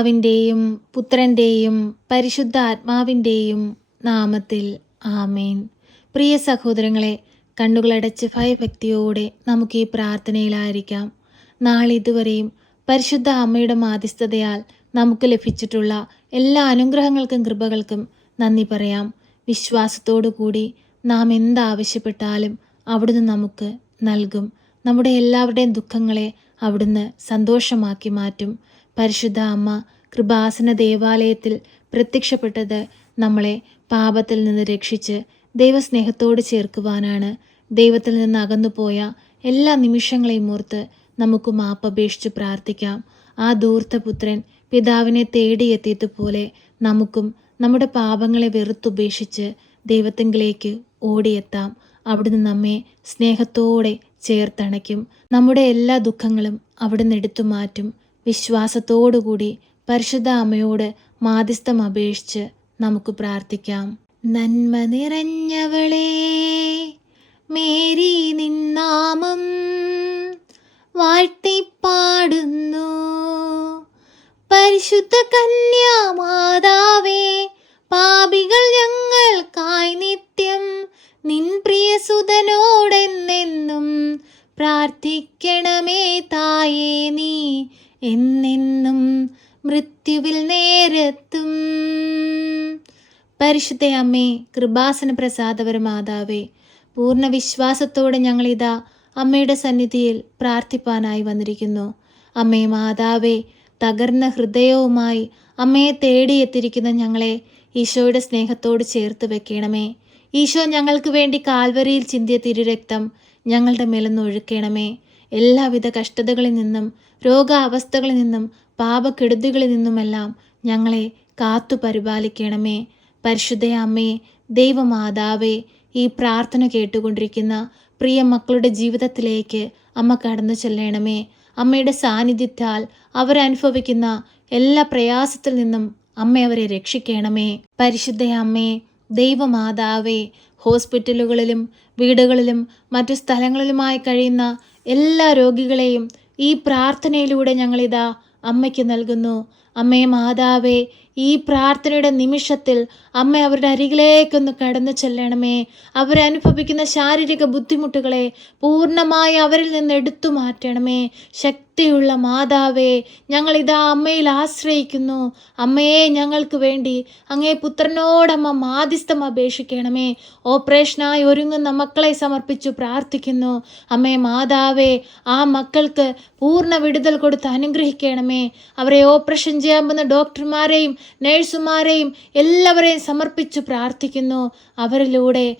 പിതാവിൻ്റെയും പുത്രൻ്റെയും പരിശുദ്ധാത്മാവിൻ്റെയും നാമത്തിൽ ആമേൻ. പ്രിയ സഹോദരങ്ങളെ, കണ്ണുകളടച്ച് ഭയഭക്തിയോടെ നമുക്ക് ഈ പ്രാർത്ഥനയിലായിരിക്കാം. നാളിതുവരെയും പരിശുദ്ധ അമ്മയുടെ മാധ്യസ്ഥതയാൽ നമുക്ക് ലഭിച്ചിട്ടുള്ള എല്ലാ അനുഗ്രഹങ്ങൾക്കും കൃപകൾക്കും നന്ദി പറയാം. വിശ്വാസത്തോടു കൂടി നാം എന്താവശ്യപ്പെട്ടാലും അവിടുന്ന് നമുക്ക് നൽകും. നമ്മുടെ എല്ലാവരുടെയും ദുഃഖങ്ങളെ അവിടുന്ന് സന്തോഷമാക്കി മാറ്റും. പരിശുദ്ധ അമ്മ കൃപാസന ദേവാലയത്തിൽ പ്രത്യക്ഷപ്പെട്ടത് നമ്മളെ പാപത്തിൽ നിന്ന് രക്ഷിച്ച് ദൈവസ്നേഹത്തോട് ചേർക്കുവാനാണ്. ദൈവത്തിൽ നിന്ന് അകന്നുപോയ എല്ലാ നിമിഷങ്ങളെയും ഓർത്ത് നമുക്ക് മാപ്പപേക്ഷിച്ച് പ്രാർത്ഥിക്കാം. ആ ധൂർത്തപുത്രൻ പിതാവിനെ തേടിയെത്തിയതുപോലെ നമുക്കും നമ്മുടെ പാപങ്ങളെ വെറുത്തുപേക്ഷിച്ച് ദൈവത്തിങ്കിലേക്ക് ഓടിയെത്താം. അവിടുന്ന് നമ്മെ സ്നേഹത്തോടെ ചേർത്തണയ്ക്കും. നമ്മുടെ എല്ലാ ദുഃഖങ്ങളും അവിടുന്ന് എടുത്തു മാറ്റും. വിശ്വാസത്തോടുകൂടി പരിശുദ്ധ അമ്മയോട് മാധ്യസ്ഥം അപേക്ഷിച്ച് നമുക്ക് പ്രാർത്ഥിക്കാം. നന്മ നിറഞ്ഞവളേ, മേരി നിന്നാമം വാഴ്ത്തിപ്പാടുന്നു. പരിശുദ്ധ കന്യാമാതാവേ, പാപികൾ ഞങ്ങൾക്കായി നിത്യം നിൻ പ്രിയസുതനോടെന്നെന്നും പ്രാർത്ഥിക്കണമേ തായേ. നീ എന്നെന്നും മൃത്യുവിൽ നേരത്തും. പരിശുദ്ധ അമ്മേ, കൃപാസന പ്രസാദവര മാതാവേ, പൂർണ്ണ വിശ്വാസത്തോടെ ഞങ്ങളിതാ അമ്മയുടെ സന്നിധിയിൽ പ്രാർത്ഥിപ്പാനായി വന്നിരിക്കുന്നു. അമ്മേ മാതാവേ, തകർന്ന ഹൃദയവുമായി അമ്മയെ തേടിയെത്തിയിരിക്കുന്ന ഞങ്ങളെ ഈശോയുടെ സ്നേഹത്തോട് ചേർത്ത് വെക്കണമേ. ഈശോ ഞങ്ങൾക്ക് വേണ്ടി കാൽവരിയിൽ ചിന്തിയ തിരുരക്തം ഞങ്ങളുടെ മേലൊന്ന് ഒഴുക്കണമേ. എല്ലാവിധ കഷ്ടതകളിൽ നിന്നും രോഗാവസ്ഥകളിൽ നിന്നും പാപക്കെടുതികളിൽ നിന്നുമെല്ലാം ഞങ്ങളെ കാത്തു പരിപാലിക്കണമേ. പരിശുദ്ധ അമ്മേ, ദൈവമാതാവേ, ഈ പ്രാർത്ഥന കേട്ടുകൊണ്ടിരിക്കുന്ന പ്രിയ മക്കളുടെ ജീവിതത്തിലേക്ക് അമ്മ കടന്നു ചെല്ലണമേ. അമ്മയുടെ സാന്നിധ്യത്താൽ അവരനുഭവിക്കുന്ന എല്ലാ പ്രയാസത്തിൽ നിന്നും അമ്മ അവരെ രക്ഷിക്കണമേ. പരിശുദ്ധ അമ്മേ, ദൈവമാതാവേ, ഹോസ്പിറ്റലുകളിലും വീടുകളിലും മറ്റു സ്ഥലങ്ങളിലുമായി കഴിയുന്ന എല്ലാ രോഗികളെയും ഈ പ്രാർത്ഥനയിലൂടെ ഞങ്ങളിതാ അമ്മയ്ക്ക് നൽകുന്നു. അമ്മേ മാതാവേ, ഈ പ്രാർത്ഥനയുടെ നിമിഷത്തിൽ അമ്മ അവരുടെ അരികിലേക്കൊന്ന് കടന്നു ചെല്ലണമേ. അവരനുഭവിക്കുന്ന ശാരീരിക ബുദ്ധിമുട്ടുകളെ പൂർണ്ണമായി അവരിൽ നിന്ന് എടുത്തു മാറ്റണമേ. ശക്തിയുള്ള മാതാവേ, ഞങ്ങളിതാ അമ്മയിൽ ആശ്രയിക്കുന്നു. അമ്മയെ ഞങ്ങൾക്ക് വേണ്ടി അങ്ങേ പുത്രനോടമ്മ മാധ്യസ്ഥം അപേക്ഷിക്കണമേ. ഓപ്പറേഷനായി ഒരുങ്ങുന്ന മക്കളെ സമർപ്പിച്ചു പ്രാർത്ഥിക്കുന്നു. അമ്മേ മാതാവേ, ആ മക്കൾക്ക് പൂർണ്ണ വിടുതൽ കൊടുത്ത് അനുഗ്രഹിക്കണമേ. അവരെ ഓപ്പറേഷൻ ചെയ്യാൻ പോകുന്ന ഡോക്ടർമാരെയും നേഴ്സുമാരെയും എല്ലാവരെയും സമർപ്പിച്ചു പ്രാർത്ഥിക്കുന്നു. അവരിലൂടെ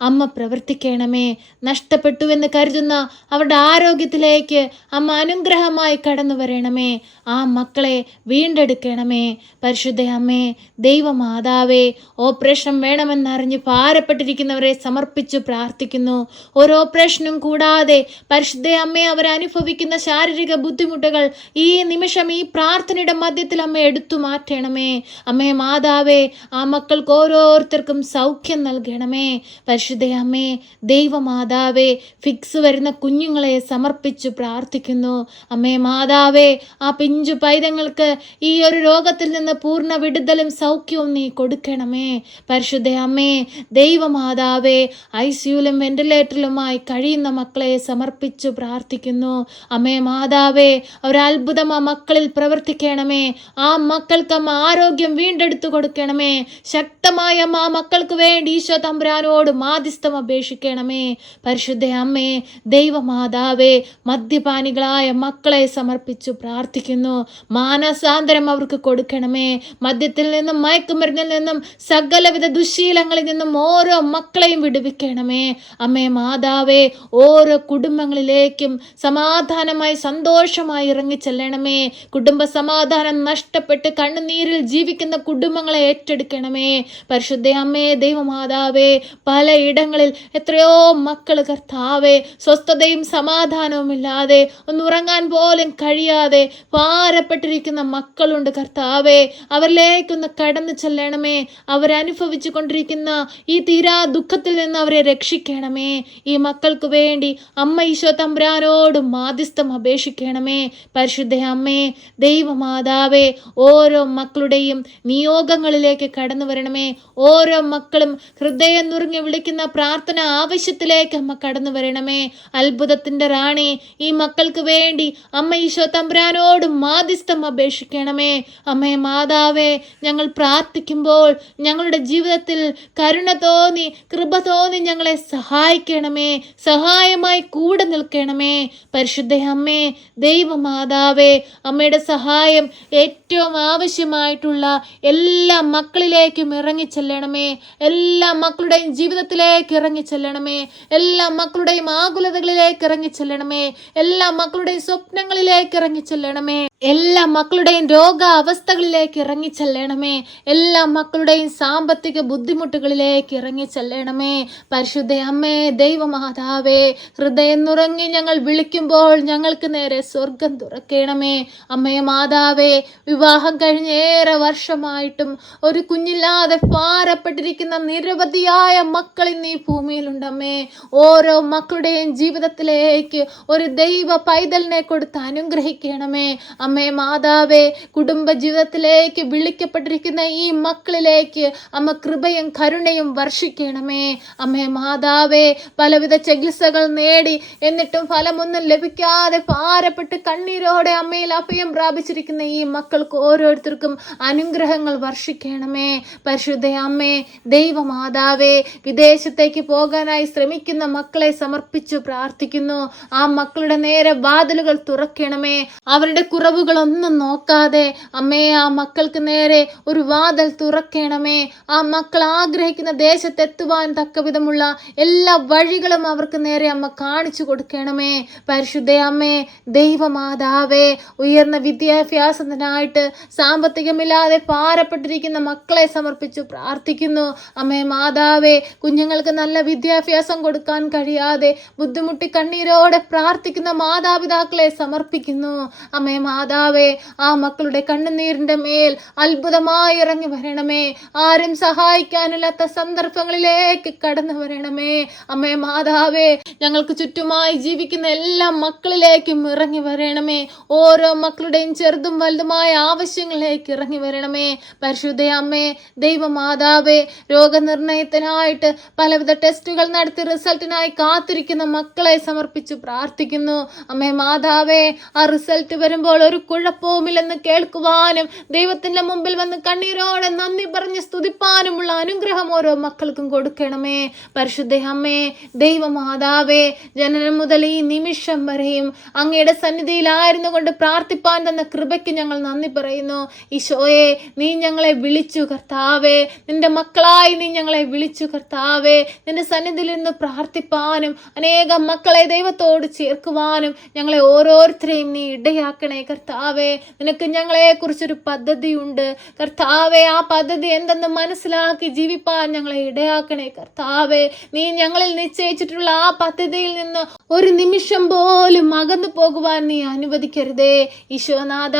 അമ്മ പ്രവർത്തിക്കണമേ. നഷ്ടപ്പെട്ടുവെന്ന് കരുതുന്ന അവരുടെ ആരോഗ്യത്തിലേക്ക് അമ്മ അനുഗ്രഹമായി കടന്നു വരണമേ. ആ മക്കളെ വീണ്ടെടുക്കണമേ. പരിശുദ്ധ അമ്മേ, ദൈവമാതാവേ, ഓപ്പറേഷൻ വേണമെന്നറിഞ്ഞ് ഭാരപ്പെട്ടിരിക്കുന്നവരെ സമർപ്പിച്ചു പ്രാർത്ഥിക്കുന്നു. ഒരു ഓപ്പറേഷനും കൂടാതെ പരിശുദ്ധ അമ്മയെ അവരനുഭവിക്കുന്ന ശാരീരിക ബുദ്ധിമുട്ടുകൾ ഈ നിമിഷം ഈ പ്രാർത്ഥനയുടെ മധ്യത്തിൽ അമ്മ എടുത്തു മാറ്റണമേ. അമ്മേ മാതാവേ, ആ മക്കൾക്ക് ഓരോരുത്തർക്കും സൗഖ്യം നൽകണമേ. പരിശുദ്ധ അമ്മേ, ദൈവമാതാവേ, ഫിക്സ് വരുന്ന കുഞ്ഞുങ്ങളെ സമർപ്പിച്ചു പ്രാർത്ഥിക്കുന്നു. അമ്മേ മാതാവേ, ആ പിഞ്ചു പൈതങ്ങൾക്ക് ഈ ഒരു രോഗത്തിൽ നിന്ന് പൂർണ്ണ വിടുതലും സൗഖ്യവും നീ കൊടുക്കണമേ. പരിശുദ്ധ അമ്മേ, ദൈവമാതാവേ, ICUലും വെന്റിലേറ്ററിലുമായി കഴിയുന്ന മക്കളെ സമർപ്പിച്ചു പ്രാർത്ഥിക്കുന്നു. അമ്മേ മാതാവേ, ഒരത്ഭുതം ആ മക്കളിൽ പ്രവർത്തിക്കണമേ. ആ മക്കൾക്ക് അമ്മ ആരോഗ്യം വീണ്ടെടുത്തു കൊടുക്കണമേ. ശക്തമായ ആ മക്കൾക്ക് വേണ്ടി ഈശോ തമ്പുരാനോട് മാധ്യസ്ഥം അപേക്ഷിക്കണമേ. പരിശുദ്ധ അമ്മേ, ദൈവമാതാവേ, മദ്യപാനികളായ മക്കളെ സമർപ്പിച്ചു പ്രാർത്ഥിക്കുന്നു. മാനസാന്തരം അവർക്ക് കൊടുക്കണമേ. മദ്യത്തിൽ നിന്നും മയക്കുമരുന്നിൽ നിന്നും സകലവിധ ദുശീലങ്ങളിൽ നിന്നും ഓരോ മക്കളെയും വിടുവിക്കണമേ. അമ്മേ മാതാവേ, ഓരോ കുടുംബങ്ങളിലേക്കും സമാധാനമായി സന്തോഷമായി ഇറങ്ങിച്ചെല്ലണമേ. കുടുംബ സമാധാനം നഷ്ടപ്പെട്ട് കണ്ണുനീരിൽ ജീവിക്കുന്ന കുടുംബങ്ങളെ ഏറ്റെടുക്കണമേ. പരിശുദ്ധ അമ്മേ, ദൈവമാതാവേ, പലയിടങ്ങളിൽ എത്രയോ മക്കൾ കർത്താവേ സ്വസ്ഥതയും സമാധാനവും ഇല്ലാതെ ഒന്നുറങ്ങാൻ പോലും കഴിയാതെ ഭാരപ്പെട്ടിരിക്കുന്ന മക്കളുണ്ട് കർത്താവേ. അവരിലേക്കൊന്ന് കടന്നു ചെല്ലണമേ. അവരനുഭവിച്ചു കൊണ്ടിരിക്കുന്ന ഈ തീരാ ദുഃഖത്തിൽ നിന്ന് അവരെ രക്ഷിക്കണമേ. ഈ മക്കൾക്ക് വേണ്ടി അമ്മ ഈശോ തമ്പുരാനോട് മാധ്യസ്ഥം അപേക്ഷിക്കണമേ. പരിശുദ്ധ അമ്മേ, ദൈവമാ മാതാവേ, ഓരോ മക്കളുടെയും നിയോഗങ്ങളിലേക്ക് കടന്നു വരണമേ. ഓരോ മക്കളും ഹൃദയം നുറുങ്ങി വിളിക്കുന്ന പ്രാർത്ഥന ആവശ്യത്തിലേക്ക് അമ്മ കടന്നു വരണമേ. അത്ഭുതത്തിന്റെ റാണി, ഈ മക്കൾക്ക് വേണ്ടി അമ്മ ഈശോ തമ്പുരാനോട് മാധ്യസ്ഥം അപേക്ഷിക്കണമേ. അമ്മേ മാതാവേ, ഞങ്ങൾ പ്രാർത്ഥിക്കുമ്പോൾ ഞങ്ങളുടെ ജീവിതത്തിൽ കരുണ തോന്നി, കൃപ തോന്നി ഞങ്ങളെ സഹായിക്കണമേ. സഹായമായി കൂടെ നിൽക്കണമേ. പരിശുദ്ധ അമ്മേ, ദൈവമാതാവേ, അമ്മയുടെ സഹായം ഏറ്റവും ആവശ്യമായിട്ടുള്ള എല്ലാ മക്കളിലേക്കും ഇറങ്ങിച്ചെല്ലണമേ. എല്ലാ മക്കളുടെയും ജീവിതത്തിലേക്ക് ഇറങ്ങിച്ചെല്ലണമേ. എല്ലാ മക്കളുടെയും ആകുലതകളിലേക്ക് ഇറങ്ങിച്ചെല്ലണമേ. എല്ലാ മക്കളുടെയും സ്വപ്നങ്ങളിലേക്ക് ഇറങ്ങിച്ചെല്ലണമേ. എല്ലാ മക്കളുടെയും രോഗാവസ്ഥകളിലേക്ക് ഇറങ്ങിച്ചെല്ലണമേ. എല്ലാ മക്കളുടെയും സാമ്പത്തിക ബുദ്ധിമുട്ടുകളിലേക്ക് ഇറങ്ങിച്ചെല്ലണമേ. പരിശുദ്ധ അമ്മേ, ദൈവമാതാവേ, ഹൃദയം നുറങ്ങി ഞങ്ങൾ വിളിക്കുമ്പോൾ ഞങ്ങൾക്ക് നേരെ സ്വർഗം തുറക്കണമേ. അമ്മേ മാതാവേ, വിവാഹം കഴിഞ്ഞ് ഏറെ വർഷമായിട്ടും ഒരു കുഞ്ഞില്ലാതെ ഭാരപ്പെട്ടിരിക്കുന്ന നിരവധിയായ മക്കൾ ഇന്ന് ഈ ഭൂമിയിലുണ്ടമ്മേ. ഓരോ മക്കളുടെയും ജീവിതത്തിലേക്ക് ഒരു ദൈവ പൈതലിനെ കൊടുത്ത് അനുഗ്രഹിക്കണമേ. അമ്മേ മാതാവേ, കുടുംബ ജീവിതത്തിലേക്ക് വിളിക്കപ്പെട്ടിരിക്കുന്ന ഈ മക്കളിലേക്ക് അമ്മ കൃപയും കരുണയും വർഷിക്കണമേ. അമ്മേ മാതാവേ, പലവിധ ചികിത്സകൾ നേടി എന്നിട്ടും ഫലമൊന്നും ലഭിക്കാതെ ഭാരപ്പെട്ട് കണ്ണീരോടെ അമ്മയിൽ അഭയം പ്രാപിച്ചിരിക്കുന്ന ഈ മക്കൾക്ക് ഓരോരുത്തർക്കും അനുഗ്രഹങ്ങൾ വർഷിക്കണമേ. പരിശുദ്ധ അമ്മേ, ദൈവമാതാവേ, വിദേശത്തേക്ക് പോകാനായി ശ്രമിക്കുന്ന മക്കളെ സമർപ്പിച്ചു പ്രാർത്ഥിക്കുന്നു. ആ മക്കളുടെ നേരെ വാതിലുകൾ തുറക്കണമേ. അവരുടെ കുറവുകളൊന്നും നോക്കാതെ അമ്മേ, ആ മക്കൾക്ക് നേരെ ഒരു വാതിൽ തുറക്കണമേ. ആ മക്കൾ ആഗ്രഹിക്കുന്ന ദേശത്തെത്തുവാൻ തക്കവിധമുള്ള എല്ലാ വഴികളും അവർക്ക് നേരെ അമ്മ കാണിച്ചു കൊടുക്കണമേ. പരിശുദ്ധ അമ്മേ, ദൈവമാതാവേ, ഉയർന്ന വിദ്യാഭ്യാസത്തിനായിട്ട് സാമ്പത്തികമില്ലാതെ ഭാരപ്പെട്ടിരിക്കുന്ന മക്കളെ സമർപ്പിച്ചു പ്രാർത്ഥിക്കുന്നു. അമ്മേ മാതാവേ, കുഞ്ഞുങ്ങൾക്ക് നല്ല വിദ്യാഭ്യാസം കൊടുക്കാൻ കഴിയാതെ ബുദ്ധിമുട്ടി കണ്ണീരോടെ പ്രാർത്ഥിക്കുന്ന മാതാപിതാക്കളെ സമർപ്പിക്കുന്നു. അമ്മേ മാതാവേ, ആ മക്കളുടെ കണ്ണുനീരിന്റെ മേൽ അത്ഭുതമായി ഇറങ്ങി വരണമേ. ആരും സഹായിക്കാനില്ലാത്ത സന്ദർഭങ്ങളിലേക്ക് കടന്നു വരണമേ. അമ്മേ മാതാവേ, ഞങ്ങൾക്ക് ചുറ്റുമായി ജീവിക്കുന്ന എല്ലാ മക്കളിലേക്കും ഇറങ്ങി വരണമേ. ഓരോ മക്കളുടെയും ചെറുതും വലുതുമായ ആവശ്യങ്ങളിലേക്ക് ഇറങ്ങി വരണമേ. പരിശുദ്ധ അമ്മേ, ദൈവമാതാവേ, രോഗനിർണയത്തിനായിട്ട് പലവിധ ടെസ്റ്റുകൾ നടത്തി റിസൾട്ടിനായി കാത്തിരിക്കുന്ന മക്കളെ സമർപ്പിച്ചു പ്രാർത്ഥിക്കുന്നു. അമ്മേ മാതാവേ, ആ റിസൾട്ട് വരുമ്പോൾ ഒരു കുഴപ്പവുമില്ലെന്ന് കേൾക്കുവാനും ദൈവത്തിന്റെ മുമ്പിൽ വന്ന് കണ്ണീരോടെ നന്ദി പറഞ്ഞ് സ്തുതിപ്പാനുമുള്ള അനുഗ്രഹം ഓരോ മക്കൾക്കും കൊടുക്കണമേ. പരിശുദ്ധ അമ്മേ, ദൈവമാതാവേ, ജനനം മുതൽ ഈ നിമിഷം വരെയും അങ്ങയുടെ സന്നിധിയിലായിരുന്നു കൊണ്ട് പ്രാർത്ഥിപ്പാൻ തന്ന കൃപയ്ക്ക് ഞങ്ങൾ നന്ദി പറയുന്നു. ഈശോയെ, നീ ഞങ്ങളെ വിളിച്ചു കർത്താവേ. നിന്റെ മക്കളായി നീ ഞങ്ങളെ വിളിച്ചു കർത്താവേ. നിന്റെ സന്നിധിയിൽ നിന്ന് പ്രാർത്ഥിപ്പാനും അനേകം മക്കളെ ദൈവത്തോട് ചേർക്കുവാനും ഞങ്ങളെ ഓരോരുത്തരെയും നീ ഇടയാക്കണേ കർത്താവേ. നിനക്ക് ഞങ്ങളെ കുറിച്ചൊരു പദ്ധതിയുണ്ട് കർത്താവേ. ആ പദ്ധതി എന്തെന്ന് മനസ്സിലാക്കി ജീവിപ്പാൻ ഞങ്ങളെ ഇടയാക്കണേ കർത്താവേ. നീ ഞങ്ങളിൽ നിശ്ചയിച്ചിട്ടുള്ള ആ പദ്ധതിയിൽ നിന്ന് ഒരു നിമിഷം പോലും അകന്നു പോകുവാൻ നീ അനുവദിക്കരുതേ. ഈശോനാഥ,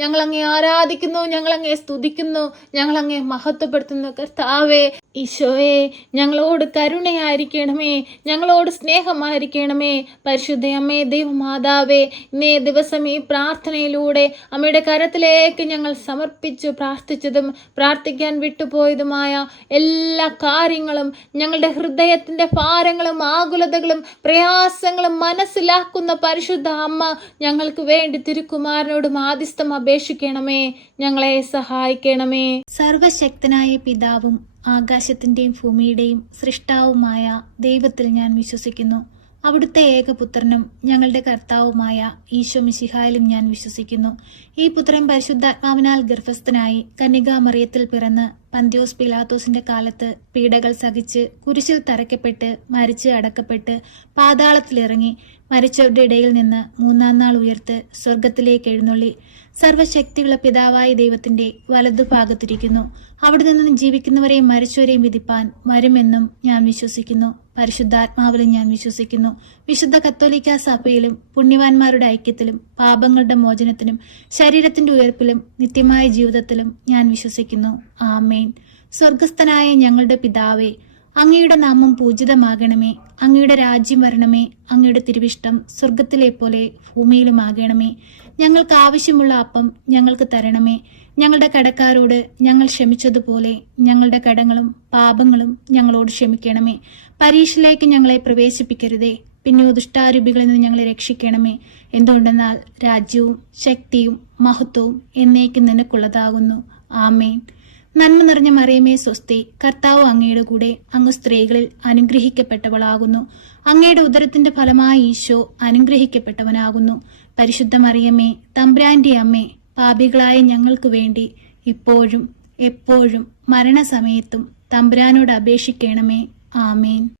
ഞങ്ങളങ്ങേ ആരാധിക്കുന്നു, ഞങ്ങളങ്ങേ സ്തുതിക്കുന്നു, ഞങ്ങളങ്ങേ മഹത്വപ്പെടുത്തുന്നു കർത്താവേ. ഈശോയെ, ഞങ്ങളോട് കരുണയായിരിക്കണമേ, ഞങ്ങളോട് സ്നേഹമായിരിക്കണമേ. പരിശുദ്ധ അമ്മേ, ദൈവമാതാവേ, ഇന്നേ ദിവസം ഈ പ്രാർത്ഥനയിലൂടെ അമ്മയുടെ കരത്തിലേക്ക് ഞങ്ങൾ സമർപ്പിച്ചു പ്രാർത്ഥിച്ചതും പ്രാർത്ഥിക്കാൻ വിട്ടുപോയതുമായ എല്ലാ കാര്യങ്ങളും, ഞങ്ങളുടെ ഹൃദയത്തിന്റെ ഭാരങ്ങളും ആകുലതകളും പ്രയാസങ്ങളും മനസ്സിലാക്കുന്ന പരിശുദ്ധ അമ്മ ഞങ്ങൾക്ക് വേണ്ടി തിരുക്കുമാരനോട് മാധ്യസ്ഥം അപേക്ഷിക്കണമേ. ഞങ്ങളെ സഹായിക്കണമേ. സർവശക്തനായ പിതാവും ആകാശത്തിൻ്റെയും ഭൂമിയുടെയും സൃഷ്ടാവുമായ ദൈവത്തിൽ ഞാൻ വിശ്വസിക്കുന്നു. അവിടുത്തെ ഏകപുത്രനും ഞങ്ങളുടെ കർത്താവുമായ ഈശോ മിശിഹായിലും ഞാൻ വിശ്വസിക്കുന്നു. ഈ പുത്രൻ പരിശുദ്ധാത്മാവിനാൽ ഗർഭസ്ഥനായി കന്യകാമറിയത്തിൽ പിറന്ന് പന്ത്യോസ് പിലാത്തോസിന്റെ കാലത്ത് പീഡകൾ സഹിച്ച് കുരിശിൽ തറയ്ക്കപ്പെട്ട് മരിച്ച് അടക്കപ്പെട്ട് പാതാളത്തിലിറങ്ങി മരിച്ചവരുടെ ഇടയിൽ നിന്ന് മൂന്നാം നാൾ ഉയർത്ത് സ്വർഗത്തിലേക്ക് എഴുന്നള്ളി സർവശക്തിയുള്ള പിതാവായ ദൈവത്തിന്റെ വലതുഭാഗത്തിരിക്കുന്നു. അവിടെ നിന്ന് ജീവിക്കുന്നവരെയും മരിച്ചവരെയും വിധിപ്പാൻ വരുമെന്നും ഞാൻ വിശ്വസിക്കുന്നു. പരിശുദ്ധാത്മാവിലും ഞാൻ വിശ്വസിക്കുന്നു. വിശുദ്ധ കത്തോലിക്ക സഭയിലും പുണ്യവാന്മാരുടെ ഐക്യത്തിലും പാപങ്ങളുടെ മോചനത്തിനും ശരീരത്തിന്റെ ഉയർപ്പിലും നിത്യമായ ജീവിതത്തിലും ഞാൻ വിശ്വസിക്കുന്നു. ആമേൻ. സ്വർഗസ്ഥനായ ഞങ്ങളുടെ പിതാവേ, അങ്ങയുടെ നാമം പൂജിതമാകണമേ. അങ്ങയുടെ രാജ്യം വരണമേ. അങ്ങയുടെ തിരുവിഷ്ടം സ്വർഗത്തിലെ പോലെ ഭൂമിയിലുമാകണമേ. ഞങ്ങൾക്ക് ആവശ്യമുള്ള അപ്പം ഞങ്ങൾക്ക് തരണമേ. ഞങ്ങളുടെ കടക്കാരോട് ഞങ്ങൾ ക്ഷമിച്ചതുപോലെ ഞങ്ങളുടെ കടങ്ങളും പാപങ്ങളും ഞങ്ങളോട് ക്ഷമിക്കണമേ. പരീക്ഷയിലേക്ക് ഞങ്ങളെ പ്രവേശിപ്പിക്കരുതേ, പിന്നെ ദുഷ്ടാരൂപികളിൽ നിന്ന് ഞങ്ങളെ രക്ഷിക്കണമേ. എന്തുകൊണ്ടെന്നാൽ രാജ്യവും ശക്തിയും മഹത്വവും എന്നേക്കും നിനക്കുള്ളതാകുന്നു. ആമേൻ. നന്മ നിറഞ്ഞ മറിയമേ സ്വസ്തി, കർത്താവ് അങ്ങയുടെ കൂടെ, അങ്ങ് സ്ത്രീകളിൽ അനുഗ്രഹിക്കപ്പെട്ടവളാകുന്നു. അങ്ങയുടെ ഉദരത്തിന്റെ ഫലമായ ഈശോ അനുഗ്രഹിക്കപ്പെട്ടവനാകുന്നു. പരിശുദ്ധ മറിയമേ, തമ്പുരാന്റെ അമ്മേ, പാപികളായ ഞങ്ങൾക്ക് വേണ്ടി ഇപ്പോഴും എപ്പോഴും മരണസമയത്തും തമ്പുരാനോട് അപേക്ഷിക്കണമേ. ആമേൻ.